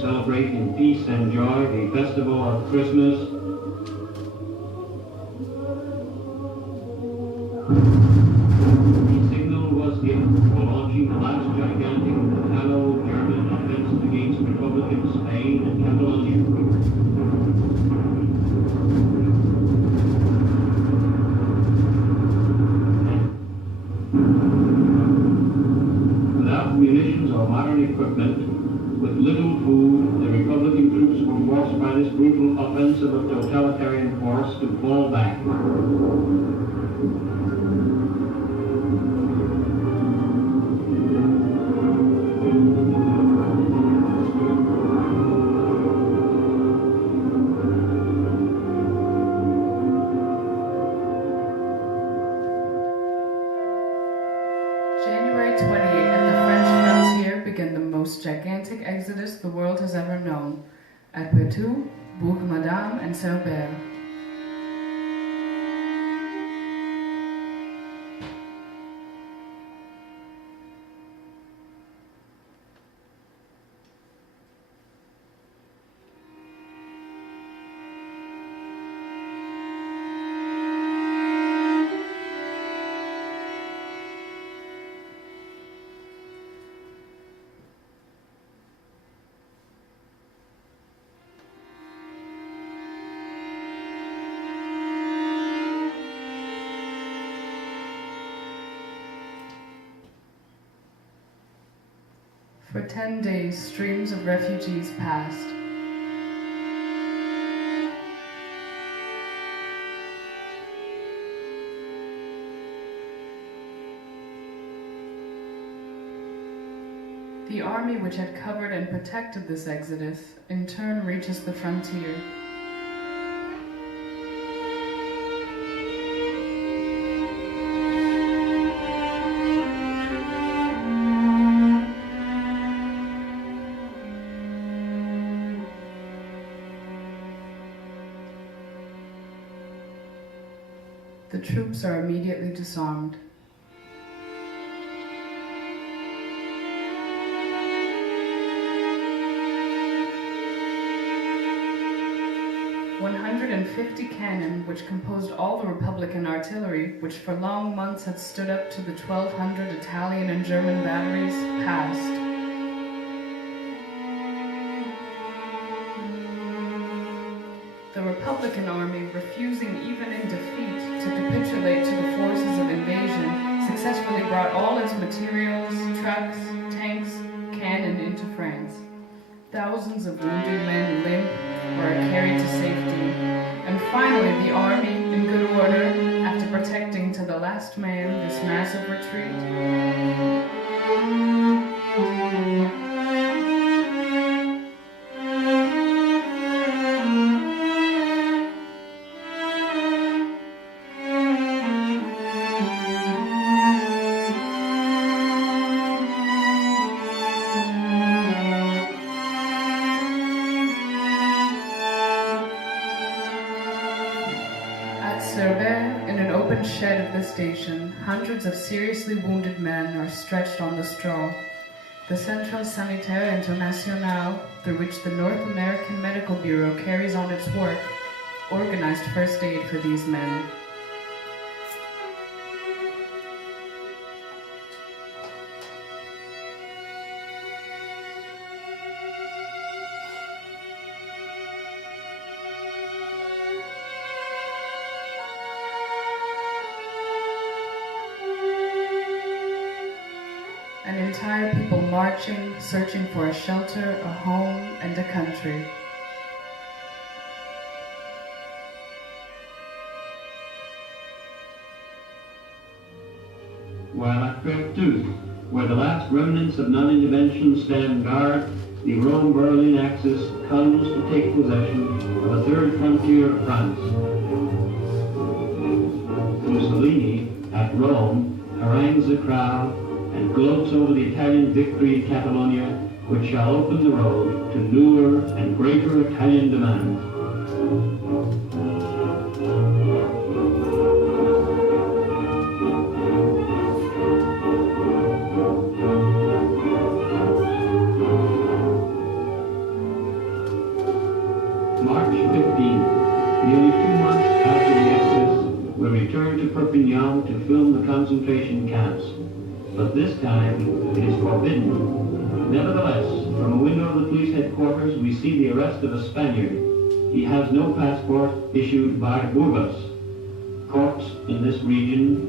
Celebrate in peace and joy the festival of Christmas. The signal was given for launching the last gigantic Italo-German offensive against Republican Spain and Catalonia. Without munitions or modern equipment, with little food, the Republican troops were forced by this brutal offensive of totalitarian force to fall back. January 28th, at the French frontier began the most gigantic exodus the world has ever known, at Refugue, Bourg-Madame, and Cerbère. For 10 days, streams of refugees passed. The army which had covered and protected this exodus, in turn reaches the frontier. The troops are immediately disarmed. "150 cannon, which composed all the Republican artillery, which for long months had stood up to the 1,200 Italian and German batteries, passed. The Republican army, refusing even in defeat to capitulate to the forces of invasion, successfully brought all its materials, trucks, tanks, cannon into France. Thousands of wounded men limp or are carried to safety, and finally the army, in good order, after protecting to the last man this massive retreat, shed of the station, hundreds of seriously wounded men are stretched on the straw. The Central Sanitaire Internationale, through which the North American Medical Bureau carries on its work, organized first aid for these men. an entire people marching, searching for a shelter, a home, and a country. While at Refugue, where the last remnants of non-intervention stand guard, the Rome-Berlin axis comes to take possession of a third frontier of France. Mussolini, at Rome, harangues the crowd and gloats over the Italian victory in Catalonia, which shall open the road to newer and greater Italian demands. March 15th, nearly 2 months after the Exodus, we returned to Perpignan to film the concentration camps. But this time, it is forbidden. Nevertheless, from a window of the police headquarters, we see the arrest of a Spaniard. He has no passport issued by Burgos. Courts in this region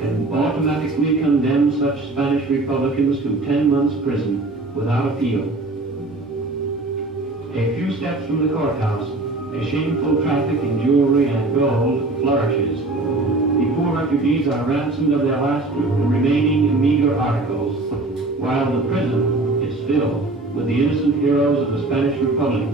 can automatically condemn such Spanish Republicans to 10 months' prison without appeal. A few steps from the courthouse, a shameful traffic in jewelry and gold flourishes. The poor refugees are ransomed of their last remaining meager articles, while the prison is filled with the innocent heroes of the Spanish Republic.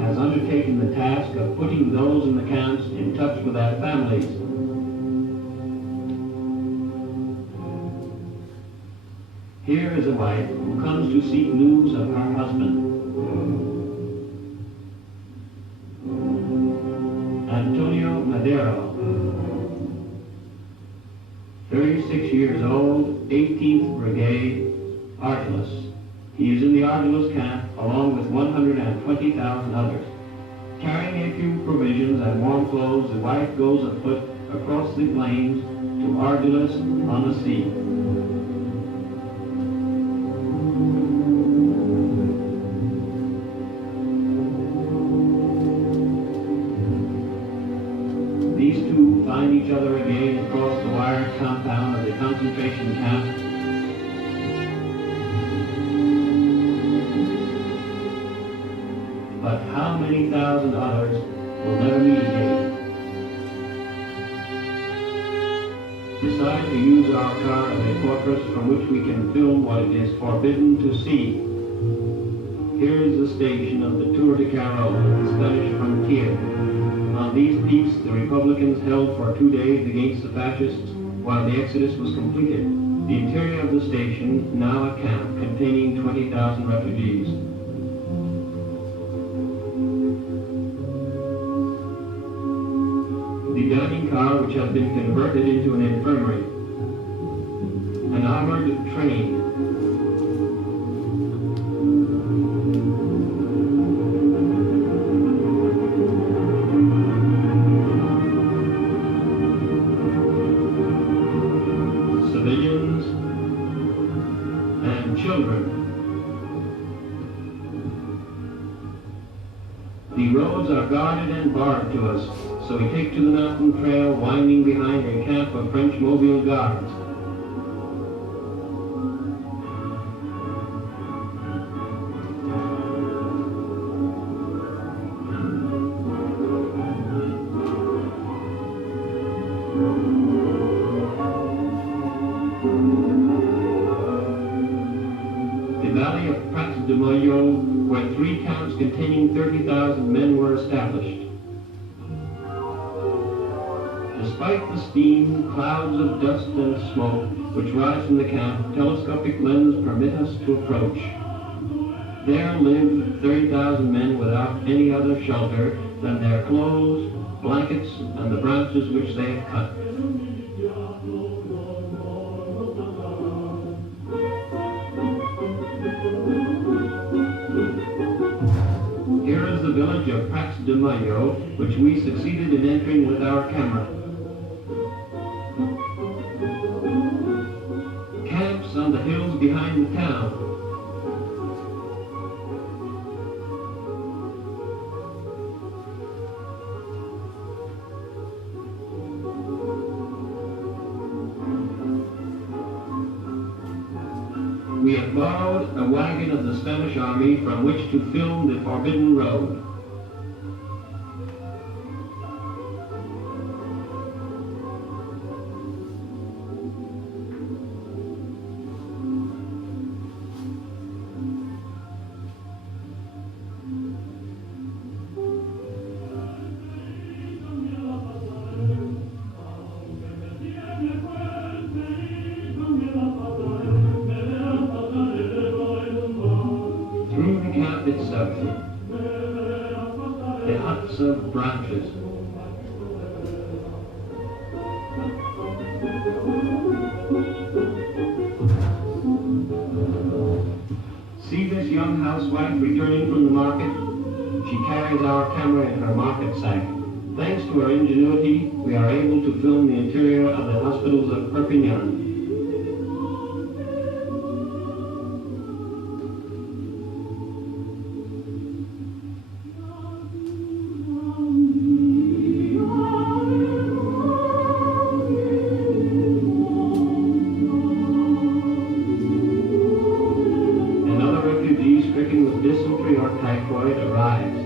Has undertaken the task of putting those in the camps in touch with their families. Here is a wife who comes to seek news of her husband. Antonio Madero, 36 years old, 18th Brigade, Artilus. He is in the Artilus camp along with 120,000 others. Carrying a few provisions and warm clothes, the wife goes afoot across the plains to Artilus on the sea. These two find each other again across the wired compound of the concentration camp. But how many thousand others will never meet again? Decide to use our car as a fortress from which we can film what it is forbidden to see. Here is the station of the Tour de Carreau, the Spanish frontier. On these peaks, the Republicans held for 2 days against the fascists while the exodus was completed. The interior of the station, now a camp containing 20,000 refugees. The dining car, which has been converted into an infirmary, an armored train, civilians and children. The roads are guarded and barred to us, so we take to the mountain trail winding behind a camp of French mobile guards. The valley of Prat de Moyo, where 3 camps containing 30,000 men were established. Despite the steam, clouds of dust and smoke which rise from the camp, telescopic lenses permit us to approach. There live 30,000 men without any other shelter than their clothes, blankets, and the branches which they have cut. Here is the village of Prat de Moyo, which we succeeded in entering with our camera. Camps on the hills behind the town. borrowed a wagon of the Spanish army from which to film the Forbidden Road. Through the camp itself, the huts of branches, see this young housewife returning from the market? She carries our camera in her market sack. Thanks to her ingenuity, we are able to film the interior of the hospitals of Perpignan. Another refugee stricken with dysentery or typhoid arrives.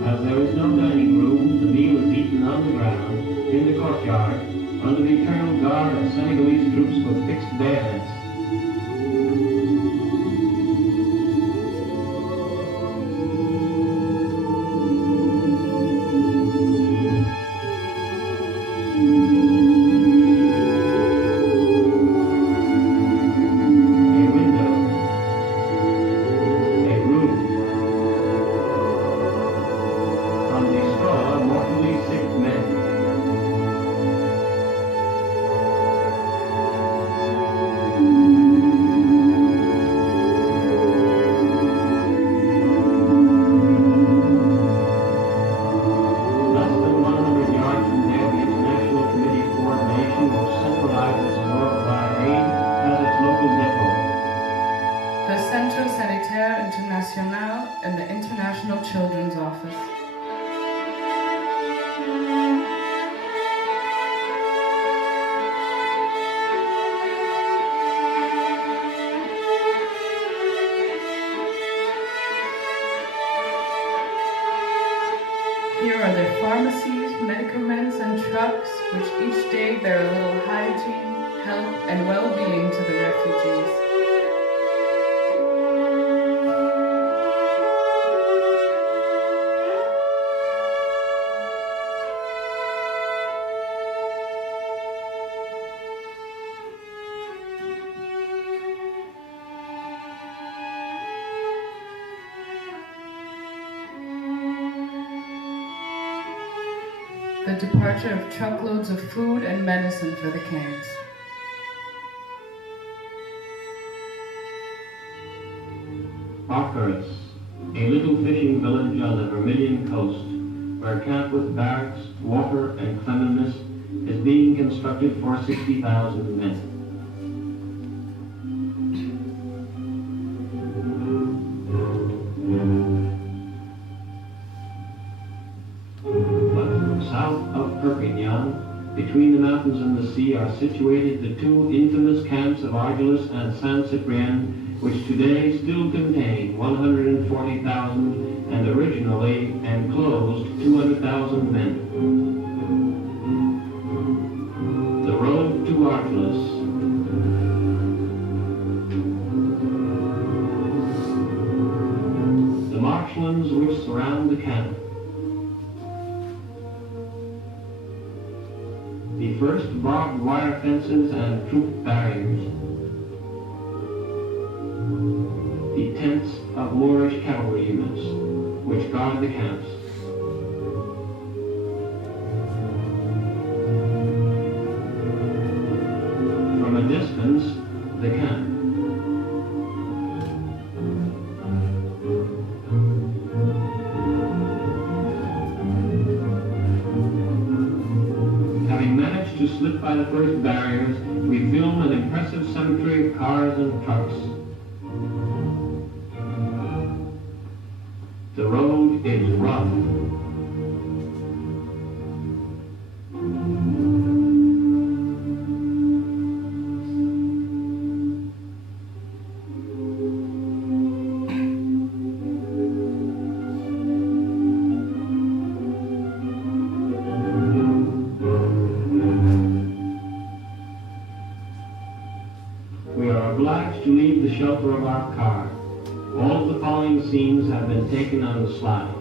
As there is no dining room, the meal is eaten on the ground, in the courtyard, under the eternal guard of Senegalese troops with fixed bayonets. A window, a roof, on the straw, mortally sick men. Less than 100 yards from there, the International Committee of Coordination, which centralizes worldwide aid, has its local depot. The Centre Sanitaire International and the International Children's Office. Here are their pharmacies, medicaments, and trucks, which each day bear a little hygiene, help, and well-being to the refugees. The departure of truckloads of food and medicine for the camps. Arcturus, a little fishing village on the Vermilion coast, where a camp with barracks, water, and cleanliness is being constructed for 60,000 men. South of Perpignan, between the mountains and the sea, are situated the two infamous camps of Argelus and Saint-Cyprien, which today still contain 140,000 and originally enclosed 200,000 men. The road to Argelus. The marshlands which surround the camp. The first barbed wire fences and troop barriers. The tents of Moorish cavalry units, which guard the camps. From a distance, the camp. to slip by the first barriers, we film an impressive symmetry of cars and trucks. The road is rough. We are obliged to leave the shelter of our car. All of the following scenes have been taken on the slide.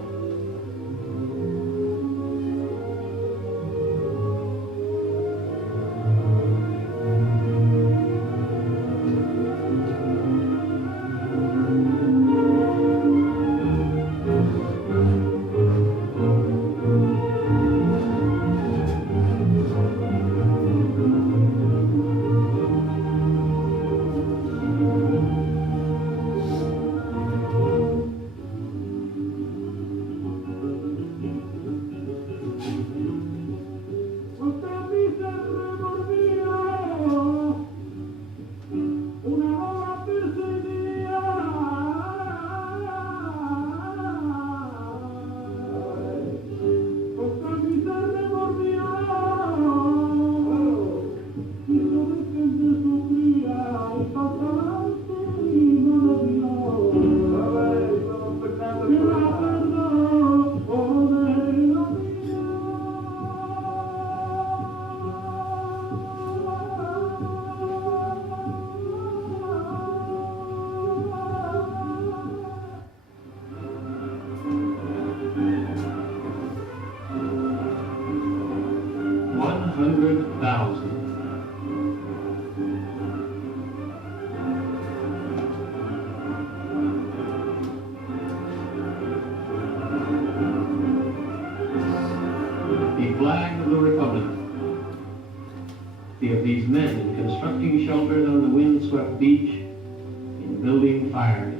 Of these men in constructing shelters on the windswept beach, in building fires.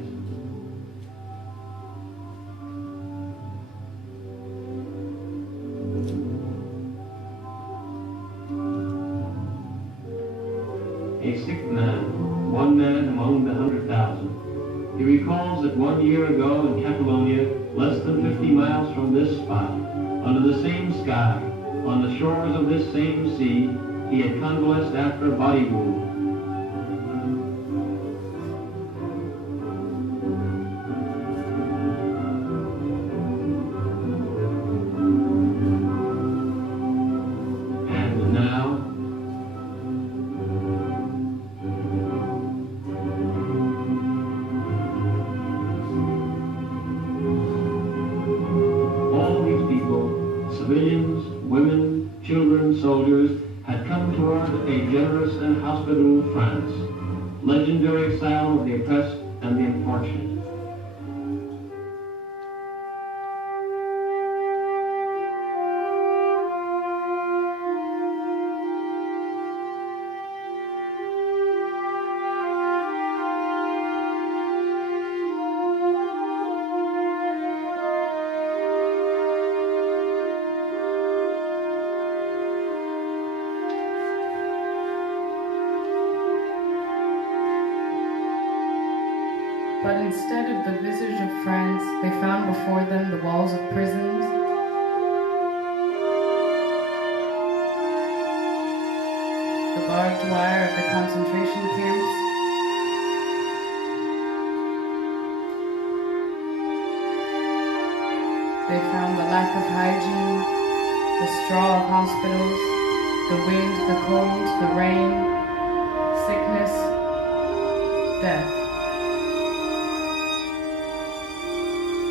A sick man, one man among the 100,000. He recalls that 1 year ago in Catalonia, less than 50 miles from this spot, under the same sky, on the shores of this same sea, he had convalesced after a body wound. And now, all these people, civilians, women, children, soldiers, had come toward a generous and hospitable France, legendary exile of the oppressed and the unfortunate. But instead of the visage of France, they found before them the walls of prisons, the barbed wire of the concentration camps, they found the lack of hygiene, the straw of hospitals, the wind, the cold, the rain, sickness, death.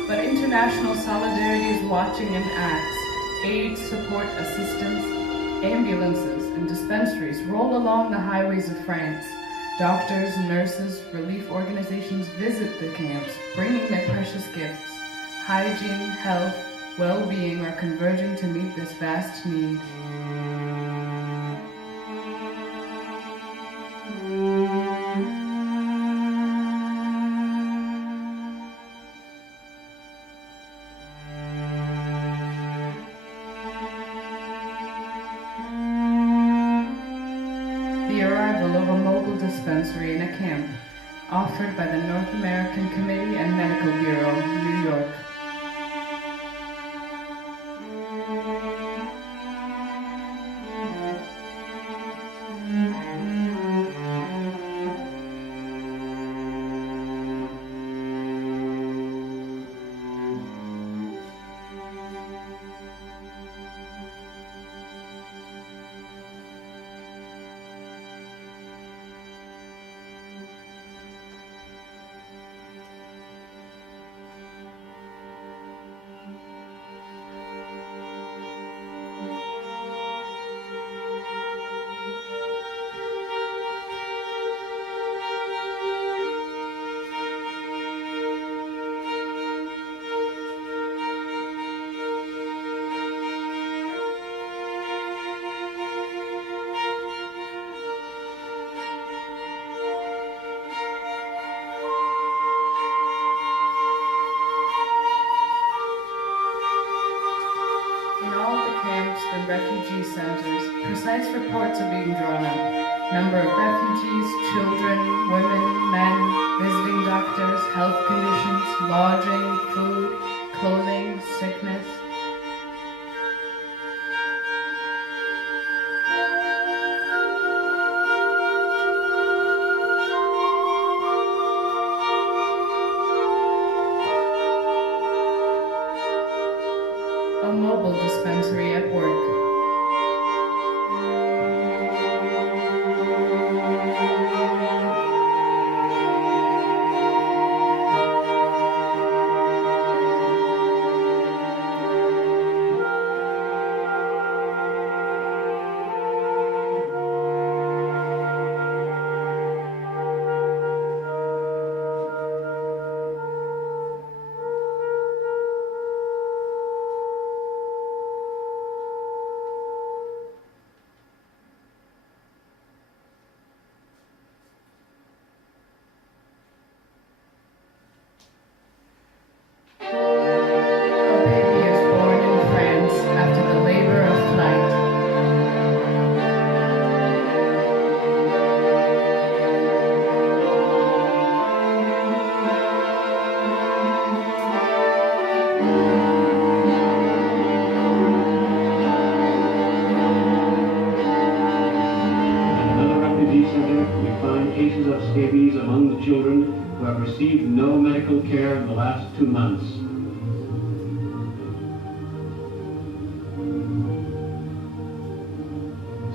But international solidarity is watching and acts. Aid, support, assistance, ambulances, and dispensaries roll along the highways of France. Doctors, nurses, relief organizations visit the camps, bringing their precious gifts. Hygiene, health, well-being are converging to meet this vast need. example of a mobile dispensary in a camp, offered by the North American Committee and Medical Bureau, New York. And refugee centers, precise reports are being drawn up. Number of refugees, children, women, men, visiting doctors, health conditions, lodging, food, clothing, sickness. A mobile dispensary at work. Cases of scabies among the children who have received no medical care in the last 2 months.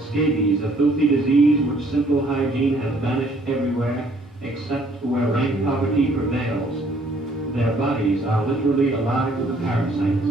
Scabies, a filthy disease which simple hygiene has banished everywhere except where rank poverty prevails. Their bodies are literally alive with the parasites.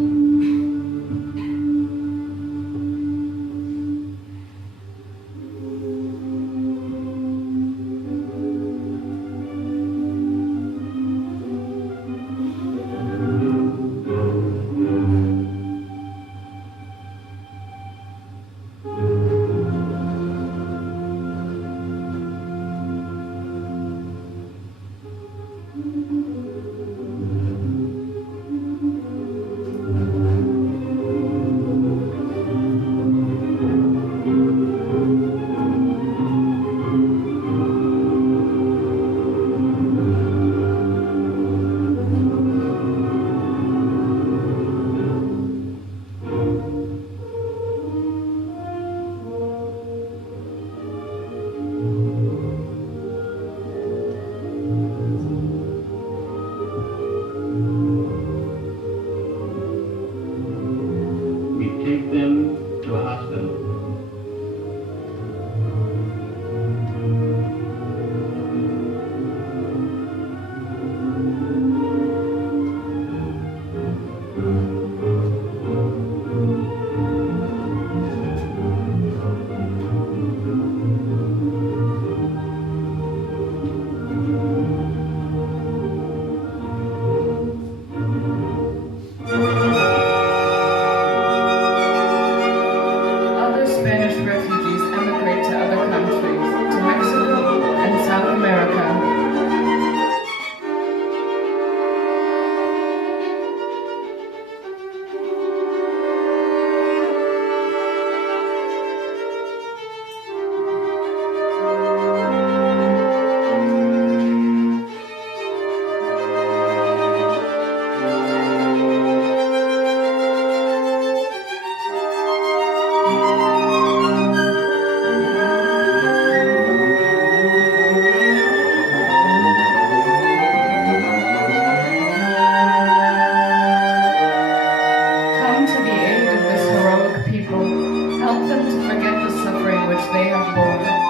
Take them to a hospital. Spanish refugees emigrate to other countries, to Mexico and South America. them to forget the suffering which they have borne.